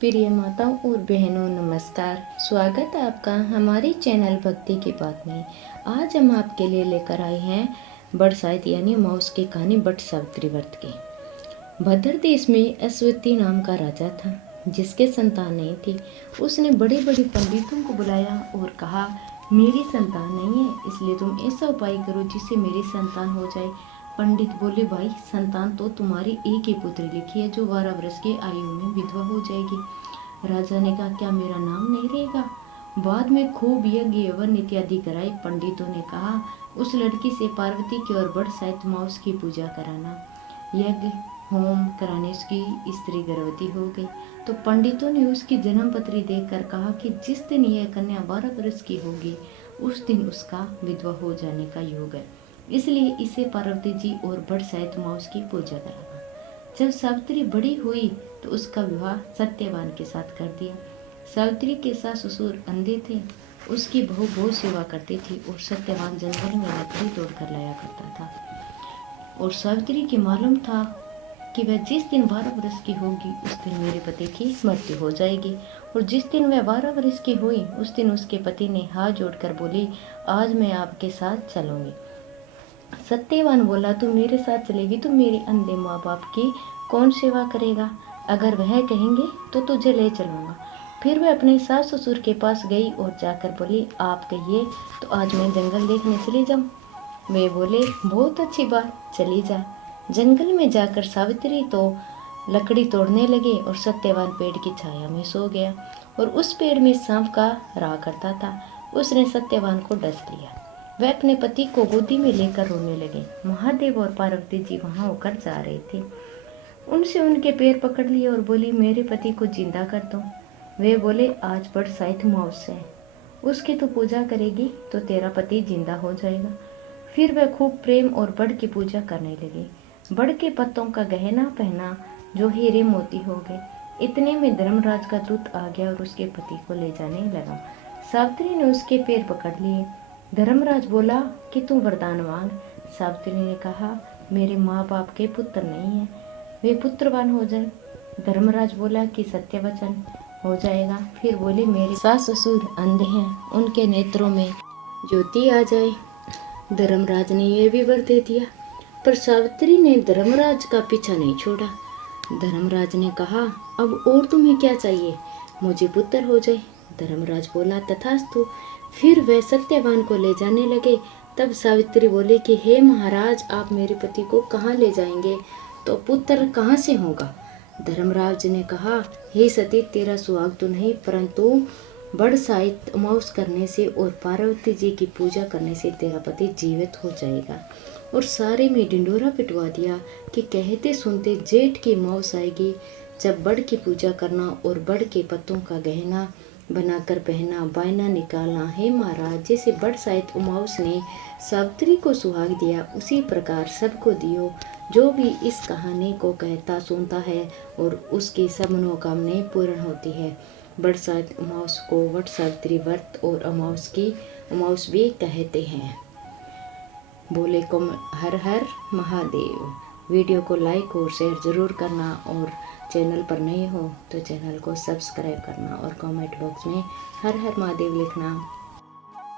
प्रिय माताओं और बहनों नमस्कार। स्वागत है आपका हमारे चैनल भक्ति की बात में। आज हम आपके लिए लेकर आए हैं बट सावित्री यानी उमावस की कहानी बट सावित्री व्रत की। भद्र देश में अश्वती नाम का राजा था जिसके संतान नहीं थी। उसने बड़े बड़े पंडितों को बुलाया और कहा, मेरी संतान नहीं है, इसलिए तुम ऐसा उपाय करो जिससे मेरी संतान हो जाए। पंडित बोले, भाई संतान तो तुम्हारी एक ही पुत्री लिखी है जो 12 वर्ष की आयु में विधवा हो जाएगी। राजा ने कहा, क्या मेरा नाम नहीं रहेगा? बाद में खूब यज्ञ यवन इत्यादि कराए। पंडितों ने कहा, उस लड़की से पार्वती की और बट सावित्री उमावस की पूजा कराना। यज्ञ होम कराने उसकी स्त्री गर्भवती हो गई तो पंडितों ने उसकी जन्म पत्री देखकर कहा कि जिस दिन यह कन्या 12 वर्ष की होगी उस दिन उसका विधवा हो जाने का योग है, इसलिए इसे पार्वती जी और बट सावित्री उमावस की पूजा कराना। जब सावित्री बड़ी हुई तो उसका विवाह सत्यवान के साथ कर दिया। सावित्री के सास ससुर अंधे थे। उसकी बहू बहुत सेवा करती थी और सत्यवान जंगल में लकड़ी तोड़ कर लाया करता था। और सावित्री की मालूम था कि वह जिस दिन 12 वर्ष की होगी उस दिन मेरे पति की मृत्यु हो जाएगी। और जिस दिन वह 12 वर्ष की हुई उस दिन उसके पति ने हाथ जोड़कर बोली, आज मैं आपके साथ चलूंगी। सत्यवान बोला, तू मेरे साथ चलेगी तो मेरे अंधे माँ बाप की कौन सेवा करेगा? अगर वह कहेंगे तो तुझे ले चलूंगा। फिर वह अपने सास ससुर के पास गई और जाकर बोली, आप कहिए तो आज मैं जंगल देखने चली जाऊं। वे बोले, बहुत अच्छी बात, चली जा। जंगल में जाकर सावित्री तो लकड़ी तोड़ने लगे और सत्यवान पेड़ की छाया में सो गया। और उस पेड़ में सांप का रहा करता था। उसने सत्यवान को डस लिया। वह अपने पति को गोदी में लेकर रोने लगे। महादेव और पार्वती जी वहां होकर जा रहे थे। उनसे उनके पैर पकड़ लिए और बोली, मेरे पति को जिंदा कर दो। वे बोले, आज बट सावित्री उमावस है, उसकी तो पूजा करेगी तो तेरा पति जिंदा हो जाएगा। फिर वह खूब प्रेम और बड़ की पूजा करने लगे। बड़ के पत्तों का गहना पहना जो हीरे मोती हो गए। इतने में धर्मराज का दूत आ गया और उसके पति को ले जाने लगा। सावित्री ने उसके पैर पकड़ लिए। धर्मराज बोला कि तू वरदान मांग। सावित्री ने कहा, मेरे माँ बाप के पुत्र नहीं है, वे पुत्रवान हो जाए। धर्मराज बोला कि सत्य वचन हो जाएगा। फिर बोले, मेरे सास ससुर अंधे हैं, उनके नेत्रों में ज्योति आ जाए। धर्मराज ने यह भी वर दे दिया। पर सावित्री ने धर्मराज का पीछा नहीं छोड़ा। धर्मराज ने कहा, अब और तुम्हें क्या चाहिए? मुझे पुत्र हो जाए। धर्मराज बोला, तथास्तु। फिर वह सत्यवान को ले जाने लगे। तब सावित्री बोली कि हे महाराज, आप मेरे पति को कहाँ ले जाएंगे? तो पुत्र कहाँ से होगा? धर्मराज ने कहा, हे सती, तेरा सुहाग तो नहीं, परंतु बड़ सावित्री उमावस करने से और पार्वती जी की पूजा करने से तेरा पति जीवित हो जाएगा। और सारे में ढिंडोरा पिटवा दिया कि कहते सुनते जेठ की उमावस आएगी जब बड़ की पूजा करना और बड़ के पत्तों का गहना बनाकर पहना, बायना निकालना। हे महाराज, जैसे बट सावित्री उमावस ने सावित्री को सुहाग दिया उसी प्रकार सबको दियो। जो भी इस कहानी को कहता सुनता है और उसकी सब मनोकामनाएं पूर्ण होती है। बट सावित्री उमावस को बट सावित्री व्रत और उमावस भी कहते हैं। बोले को हर हर महादेव। वीडियो को लाइक और शेयर जरूर करना और चैनल पर नए हो तो चैनल को सब्सक्राइब करना और कमेंट बॉक्स में हर हर महादेव लिखना।